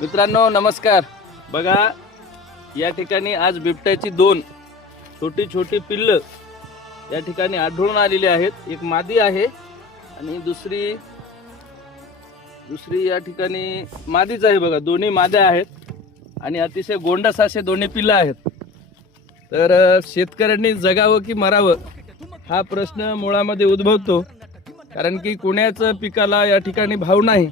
मित्रांनो नमस्कार। बघा या ठिकाणी आज बिबट्याची दोन छोटी छोटी पिल्ल या ठिकाणी आढळून आलेली आहेत। एक मादी आहे आणि दुसरी या ठिकाणी मादीच आहे। बघा दोन्ही माद्या आहेत आणि अतिशय गोंडस असे दोन्ही पिल्ल आहेत। तर शेतकऱ्यांनी जगावं की मरावं हा प्रश्न मुळामध्ये उद्भवतो, कारण की कुण्याचं पिकाला या ठिकाणी भाव नाही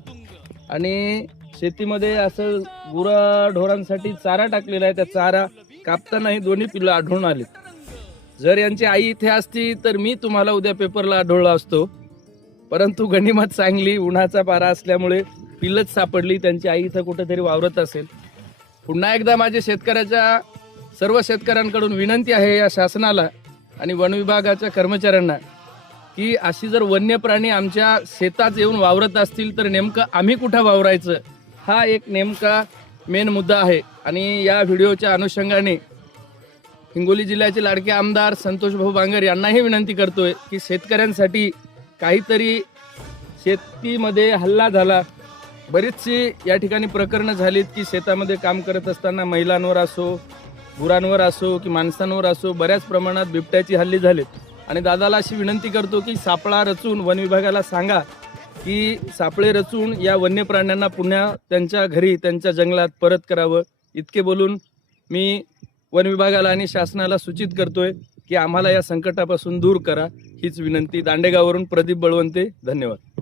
आणि शेतीमध्ये असं गुराढोरांसाठी चारा टाकलेला आहे। त्या चारा कापतानाही दोन्ही पिल्लं आढळून आली। जर यांची आई इथे असती तर मी तुम्हाला उद्या पेपरला आढळला असतो, परंतु गनिमत चांगली उन्हाचा पारा असल्यामुळे पिल्लच सापडली। त्यांची आई इथं कुठेतरी वावरत असेल। पुन्हा एकदा माझे सर्व शेतकऱ्यांकडून विनंती आहे या शासनाला आणि वन विभागाच्या कर्मचाऱ्यांना की अशी जर वन्य प्राणी आमच्या शेतात येऊन वावरत असतील तर नेमकं आम्ही कुठं वावरायचं हा एक नेमका मेन मुद्दा आहे। आणि या व्हिडिओच्या अनुषंगाने हिंगोली जिल्ह्याचे लाडके आमदार संतोष भाऊ बांगर यांनाही विनंती करतोय की शेतकऱ्यांसाठी काहीतरी, शेतीमध्ये हल्ला झाला, बरीचशी या ठिकाणी प्रकरणं झालीत की शेतामध्ये काम करत असताना महिलांवर असो, गुरांवर असो की माणसांवर असो बऱ्याच प्रमाणात बिबट्याची हल्ले झालेत। आणि दादाला अशी विनंती करतो की सापळा रचून वन विभागाला सांगा की सापळे रचून या वन्य प्राण्यांना पुन्हा त्यांच्या घरी, त्यांच्या जंगलात परत करावं। इतके बोलून मी वन विभागाला आणि शासनाला सूचित करतोय की आम्हाला या संकटापासून दूर करा, हीच विनंती। दांडेगाववरून प्रदीप बळवंते, धन्यवाद।